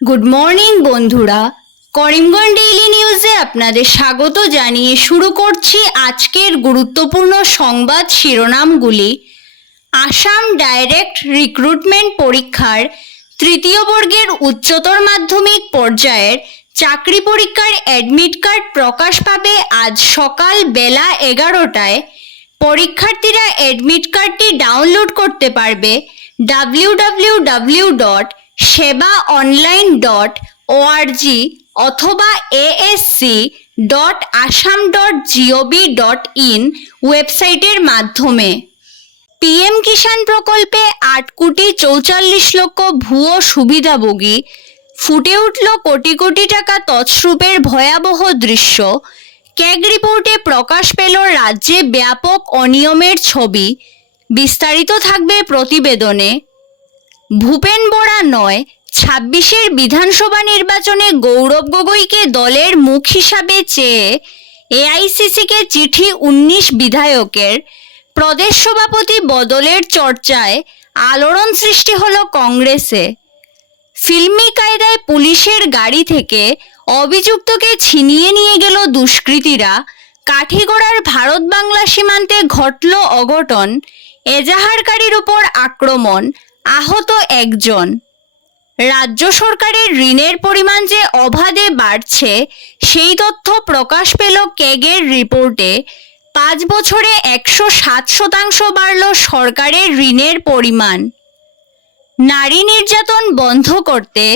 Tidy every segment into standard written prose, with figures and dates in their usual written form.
Good morning বন্ধুরা, Karimganj daily নিউজে আপনাদের স্বাগত জানিয়ে শুরু করছি আজকের গুরুত্বপূর্ণ সংবাদ শিরোনামগুলি। আসাম ডাইরেক্ট রিক্রুটমেন্ট পরীক্ষার তৃতীয় বর্গের উচ্চতর মাধ্যমিক পর্যায়ের চাকরি পরীক্ষার অ্যাডমিট কার্ড প্রকাশ পাবে আজ সকাল বেলা 11টায়। পরীক্ষার্থীরা অ্যাডমিট কার্ডটি ডাউনলোড করতে পারবে www.sebaonline.org অথবা asc.assam.gov.in ওয়েবসাইটের মাধ্যমে। পিএম কিষাণ প্রকল্পে 8,44,00,000 ভুয়ো সুবিধাভোগী, ফুটে উঠল কোটি কোটি টাকা তছরূপের ভয়াবহ দৃশ্য। ক্যাগ রিপোর্টে প্রকাশ পেল রাজ্যে ব্যাপক অনিয়মের ছবি। বিস্তারিত থাকবে প্রতিবেদনে। ভূপেন বরা নয়, 26-এর বিধানসভা নির্বাচনে গৌরব গগৈকে দলের মুখ হিসাবে চেয়ে এআইসিসিকে চিঠি 19 বিধায়কের। প্রদেশ সভাপতি বদলের চর্চায় আলোড়ন সৃষ্টি হলো কংগ্রেসে। ফিল্মি কায়দায় পুলিশের গাড়ি থেকে অভিযুক্তকে ছিনিয়ে নিয়ে গেল দুষ্কৃতীরা। কাঠিগড়ার ভারত বাংলা সীমান্তে ঘটল অঘটন, এজাহারকারীর উপর আক্রমণ, আহত একজন। রাজ্য সরকারের ঋণের পরিমাণ যে অবাধে বাড়ছে সেই তথ্য প্রকাশ পেল ক্যাগের রিপোর্টে। 5 বছরে 107% বাড়ল সরকারের ঋণের পরিমাণ। নারী নির্যাতন বন্ধ করতে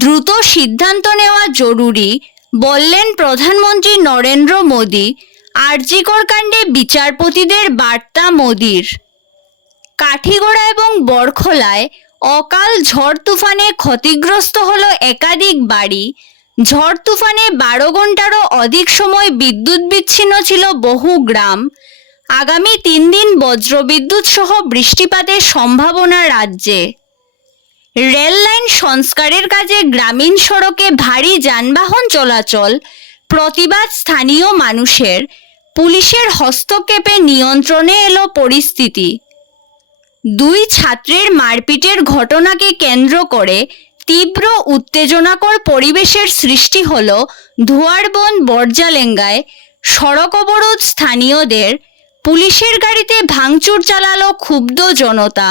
দ্রুত সিদ্ধান্ত নেওয়া জরুরি, বললেন প্রধানমন্ত্রী নরেন্দ্র মোদী। আরজিকর কাণ্ডে বিচারপতিদের বার্তা মোদীর। কাঠিগড়া এবং বরখলায় অকাল ঝড় তুফানে ক্ষতিগ্রস্ত হলো একাধিক বাড়ি। ঝড় তুফানে 12 ঘন্টারও অধিক সময় বিদ্যুৎ বিচ্ছিন্ন ছিল বহু গ্রাম। আগামী 3 দিন বজ্রবিদ্যুৎ সহ বৃষ্টিপাতের সম্ভাবনা রাজ্যে। রেল লাইন সংস্কারের কাজে গ্রামীণ সড়কে ভারী যানবাহন চলাচল, প্রতিবাদ স্থানীয় মানুষের। পুলিশের হস্তক্ষেপে নিয়ন্ত্রণে এলো পরিস্থিতি। 2 ছাত্রের মারপিটের ঘটনাকে কেন্দ্র করে তীব্র উত্তেজনাকর পরিবেশের সৃষ্টি হল ধোয়ারবন বর্জালেঙ্গায়। সড়ক অবরোধ স্থানীয়দের। পুলিশের গাড়িতে ভাঙচুর চালালো ক্ষুব্ধ জনতা।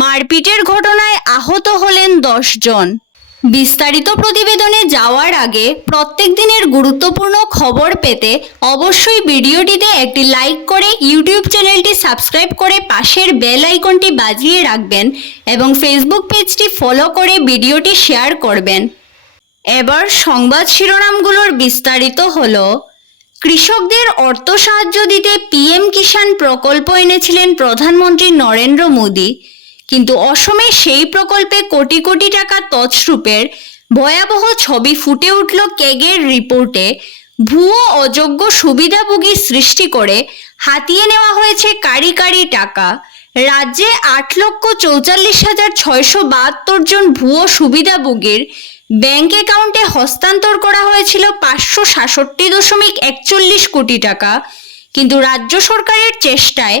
মারপিটের ঘটনায় আহত হলেন 10 জন। বিস্তারিত প্রতিবেদনে যাওয়ার আগে প্রত্যেক দিনের গুরুত্বপূর্ণ খবর পেতে অবশ্যই ভিডিওটিতে একটি লাইক করে ইউটিউব চ্যানেলটি সাবস্ক্রাইব করে পাশের বেল আইকনটি বাজিয়ে রাখবেন এবং ফেসবুক পেজটি ফলো করে ভিডিওটি শেয়ার করবেন। এবার সংবাদ শিরোনামগুলোর বিস্তারিত হলো। কৃষকদের অর্থ সাহায্য দিতে পিএম কিষাণ প্রকল্প এনেছিলেন প্রধানমন্ত্রী নরেন্দ্র মোদী, কিন্তু অসমে সেই প্রকল্পে কোটি কোটি টাকা তছরূপের ভয়াবহ ছবি ফুটে উঠল ক্যাগের রিপোর্টে। ভুয়ো অযোগ্য সুবিধাভোগী সৃষ্টি করে হাতিয়ে নেওয়া হয়েছে কারি কারি টাকা। রাজ্যে 8,44,672 জন ভুয়ো সুবিধাভোগীর ব্যাংক অ্যাকাউন্টে হস্তান্তর করা হয়েছিল 566.41 কোটি টাকা, কিন্তু রাজ্য সরকারের চেষ্টায়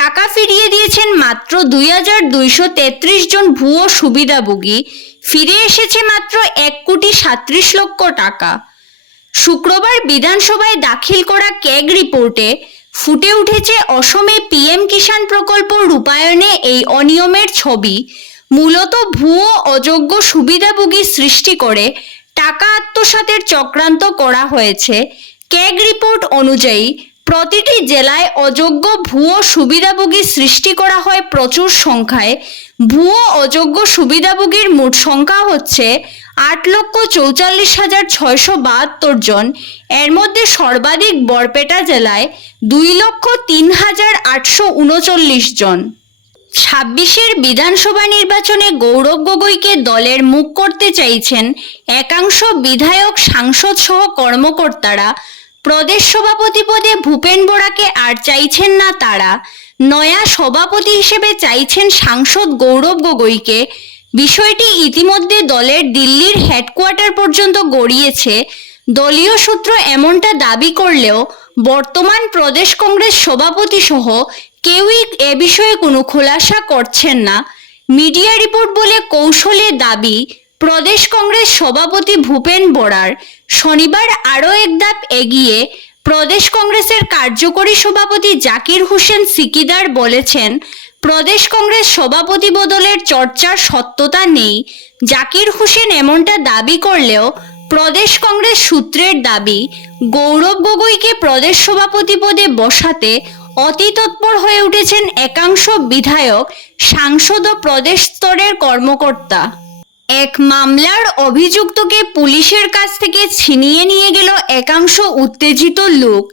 টাকা ফিরিয়ে দিয়েছেন মাত্র 2,233 জন ভুয়ো সুবিধাভোগী। ফিরে এসেছে মাত্র 1,37,00,000 টাকা। শুক্রবার বিধানসভায় দাখিল করা ক্যাগ রিপোর্টে ফুটে উঠেছে অসমে পিএম কিষাণ প্রকল্প রূপায়ণে এই অনিয়মের ছবি। মূলত ভুয়ো অযোগ্য সুবিধাভোগী সৃষ্টি করে টাকা আত্মসাতের চক্রান্ত করা হয়েছে। ক্যাগ রিপোর্ট অনুযায়ী প্রতিটি জেলায় অযোগ্য ভুয়ো সুবিধাভোগী সৃষ্টি করা হয় প্রচুর সংখ্যায়। ভুয়ো অযোগ্য সুবিধাভোগীর মোট সংখ্যা হচ্ছে 8,44,672 জন। এর মধ্যে সর্বাধিক বরপেটা জেলায় 2,03,839 জন। 26-এর বিধানসভা নির্বাচনে গৌরব গগৈকে দলের মুখ করতে চাইছেন একাংশ বিধায়ক, সাংসদ সহ কর্মকর্তারা। প্রদেশ সভাপতি পদে ভূপেন বরাকে আর চাইছেন না তারা। নয়া সভাপতি হিসেবে চাইছেন সাংসদ গৌরব গগৈকে। বিষয়টি ইতিমধ্যে দলের দিল্লির হেডকোয়ার্টার পর্যন্ত গড়িয়েছে। দলীয় সূত্র এমনটা দাবি করলেও বর্তমান প্রদেশ কংগ্রেস সভাপতি সহ কেউই এ বিষয়ে কোনো খোলাসা করছেন না। মিডিয়া রিপোর্ট বলে কৌশলে দাবি, প্রদেশ কংগ্রেস সভাপতি ভূপেন বরার শনিবার আরও এক ধাপ এগিয়ে প্রদেশ কংগ্রেসের কার্যকরী সভাপতি জাকির হোসেন সিকিদার বলেছেন, প্রদেশ কংগ্রেস সভাপতি বদলের চর্চার সত্যতা নেই। জাকির হোসেন এমনটা দাবি করলেও প্রদেশ কংগ্রেস সূত্রের দাবি, গৌরব গগৈকে প্রদেশ সভাপতি পদে বসাতে অতি তৎপর হয়ে উঠেছেন একাংশ বিধায়ক, সাংসদ ও প্রদেশ স্তরের কর্মকর্তা। এক মামলার অভিযুক্তকে পুলিশের কাছ থেকে ছিনিয়ে নিয়ে গেল একাংশ উত্তেজিত লোক।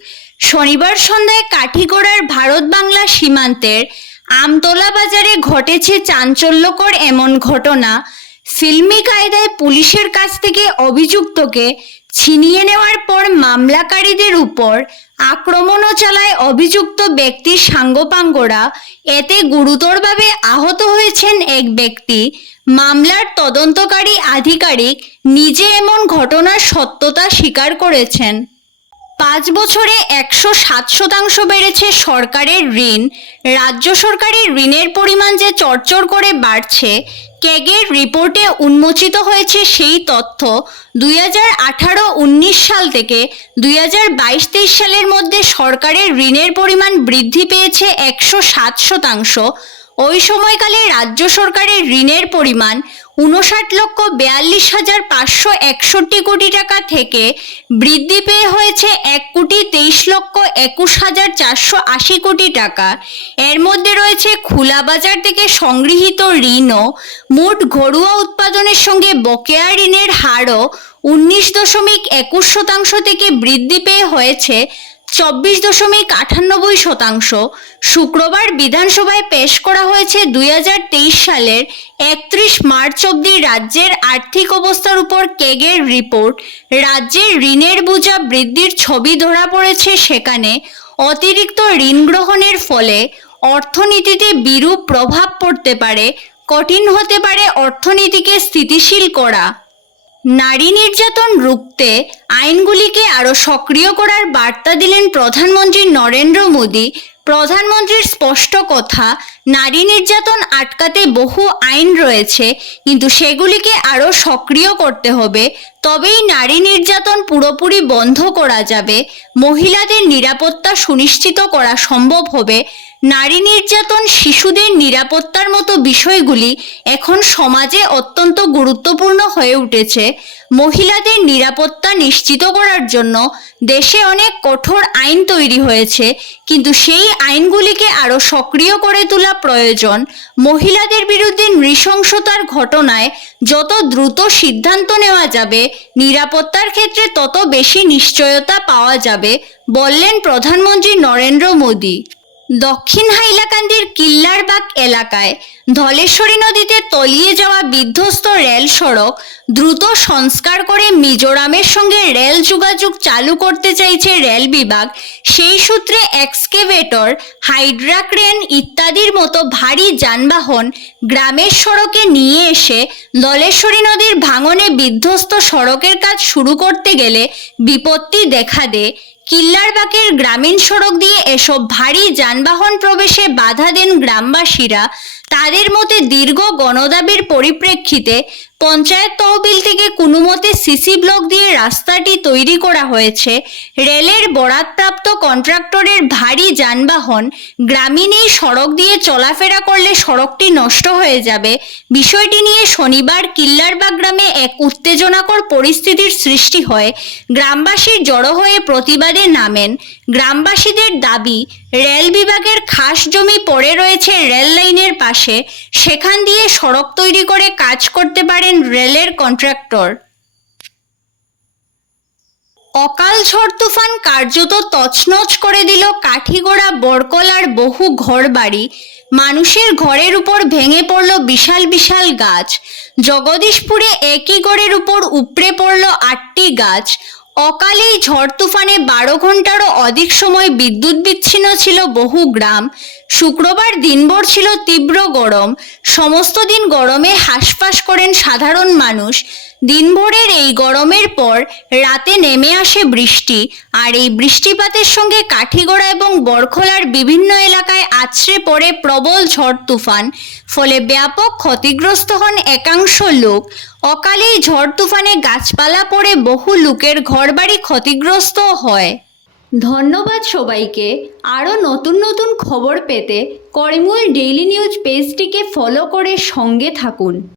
শনিবার সন্ধ্যায় কাঠিগড়ার ভারত বাংলা সীমান্তের আমতলা বাজারে ঘটেছে চাঞ্চল্যকর এমন ঘটনা। ফিল্মি কায়দায় পুলিশের কাছ থেকে অভিযুক্তকে ছিনিয়ে নেওয়ার পর মামলাকারীদের উপর আক্রমণও চালায় অভিযুক্ত ব্যক্তির সাঙ্গপাঙ্গরা। এতে গুরুতরভাবে আহত হয়েছেন এক ব্যক্তি। মামলার তদন্তকারী আধিকারিক নিজে এমন ঘটনার সত্যতা স্বীকার করেছেন। 5 বছরে 107% বেড়েছে সরকারের ঋণ। রাজ্য সরকারের ঋণের পরিমাণ যে চড়চড় করে বাড়ছে, কেগের রিপোর্টে উন্মোচিত হয়েছে সেই তথ্য। 2018-19 সাল থেকে 2022-23 সালের মধ্যে সরকারের ঋণের পরিমাণ বৃদ্ধি পেয়েছে 107%। ওই সময়কালে রাজ্য সরকারের ঋণের পরিমাণ 59,42,561 কোটি টাকা থেকে বৃদ্ধি পেয়ে হয়েছে 1,23,21,480 কোটি টাকা। এর মধ্যে রয়েছে খোলা বাজার থেকে সংগৃহীত ঋণও। মোট ঘরোয়া উৎপাদনের সঙ্গে বকেয়া ঋণের হারও 19.21% থেকে বৃদ্ধি পেয়ে হয়েছে 24.98%। শুক্রবার বিধানসভায় পেশ করা হয়েছে 2023 সালের 31 মার্চ অবধি রাজ্যের আর্থিক অবস্থার উপর কেগের রিপোর্ট। রাজ্যের ঋণের বোঝা বৃদ্ধির ছবি ধরা পড়েছে সেখানে। অতিরিক্ত ঋণ গ্রহণের ফলে অর্থনীতিতে বিরূপ প্রভাব পড়তে পারে। কঠিন হতে পারে অর্থনীতিকে স্থিতিশীল করা। নারী নির্যাতন রুখতে আইনগুলিকে আরও সক্রিয় করার বার্তা দিলেন প্রধানমন্ত্রী নরেন্দ্র মোদী। প্রধানমন্ত্রীর স্পষ্ট কথা, নারী নির্যাতন আটকাতে বহু আইন রয়েছে, কিন্তু সেগুলিকে আরও সক্রিয় করতে হবে। তবেই নারী নির্যাতন পুরোপুরি বন্ধ করা যাবে, মহিলাদের নিরাপত্তা সুনিশ্চিত করা সম্ভব হবে। নারী নির্যাতন, শিশুদের নিরাপত্তার মতো বিষয়গুলি এখন সমাজে অত্যন্ত গুরুত্বপূর্ণ হয়ে উঠেছে। মহিলাদের নিরাপত্তা নিশ্চিত করার জন্য দেশে অনেক কঠোর আইন তৈরি হয়েছে, কিন্তু সেই আইনগুলিকে আরও সক্রিয় করে তোলা প্রয়োজন। মহিলাদের বিরুদ্ধে নৃশংসতার ঘটনায় যত দ্রুত সিদ্ধান্ত নেওয়া যাবে, নিরাপত্তার ক্ষেত্রে তত বেশি নিশ্চয়তা পাওয়া যাবে, বললেন প্রধানমন্ত্রী নরেন্দ্র মোদী। দক্ষিণ হাইলাকান্দির কিল্লারবাগ এলাকায় ধলেশ্বরী নদীতে তলিয়ে যাওয়া বিধ্বস্ত রেল সড়ক দ্রুত সংস্কার করে মিজোরামের সঙ্গে রেল যোগাযোগ চালু করতে চাইছে রেল বিভাগ। সেই সূত্রে এক্সকেভেটর, হাইড্রা ক্রেন ইত্যাদির মতো ভারী যানবাহন গ্রামের সড়কে নিয়ে এসে ধলেশ্বরী নদীর ভাঙনে বিধ্বস্ত সড়কের কাজ শুরু করতে গেলে বিপত্তি দেখা দেয়। কিল্লারবাগের গ্রামীণ সড়ক দিয়ে এসব ভারী যানবাহন প্রবেশে বাধা দেন গ্রামবাসীরা। তাদের মতে দীর্ঘ গণদাবির পরিপ্রেক্ষিতে পঞ্চায়েত তহবিল থেকে কোনো মতে সিসি ব্লক দিয়ে রাস্তাটি তৈরি করা হয়েছে। রেলের বরাদপ্রাপ্ত কন্ট্রাক্টরের ভারী যানবাহন গ্রামীণ এই সড়ক দিয়ে চলাফেরা করলে সড়কটি নষ্ট হয়ে যাবে। বিষয়টি নিয়ে শনিবার কিল্লারবাগ গ্রামে এক উত্তেজনাকর পরিস্থিতির সৃষ্টি হয়। গ্রামবাসী জড়ো হয়ে প্রতিবাদে নামেন। গ্রামবাসীদের দাবি, রেল বিভাগের খাস জমি পড়ে রয়েছে রেল লাইনের পাশে, সেখান দিয়ে সড়ক তৈরি করে কাজ করতে পারেন রেলের কন্ট্রাক্টর। অকাল ঝড় তুফান কার্যত তছনছ করে দিল কাঠিগড়া বরকলার বহু ঘরবাড়ি। মানুষের ঘরের উপর ভেঙে পড়ল বিশাল বিশাল গাছ। জগদীশপুরে একই ঘরের উপর উপড়ে পড়ল 8টি গাছ। অকালেই ঝড় তুফানে 12 ঘন্টারও অধিক সময় বিদ্যুৎ বিচ্ছিন্ন ছিল বহু গ্রাম। শুক্রবার দিনভর ছিল তীব্র গরম। সমস্ত দিন গরমে হাঁসফাঁস করেন সাধারণ মানুষ। দিনভরের এই গরমের পর রাতে নেমে আসে বৃষ্টি, আর এই বৃষ্টিপাতের সঙ্গে কাঠিগড়া এবং বরখলার বিভিন্ন এলাকায় আছড়ে পড়ে প্রবল ঝড় তুফান। ফলে ব্যাপক ক্ষতিগ্রস্ত হন একাংশ লোক। অকালেই ঝড় তুফানে গাছপালা পড়ে বহু লোকের ঘরবাড়ি ক্ষতিগ্রস্ত হয়। ধন্যবাদ সবাইকে। আরও নতুন নতুন খবর পেতে করিমগঞ্জ ডেইলি নিউজ পেজটিকে ফলো করে সঙ্গে থাকুন।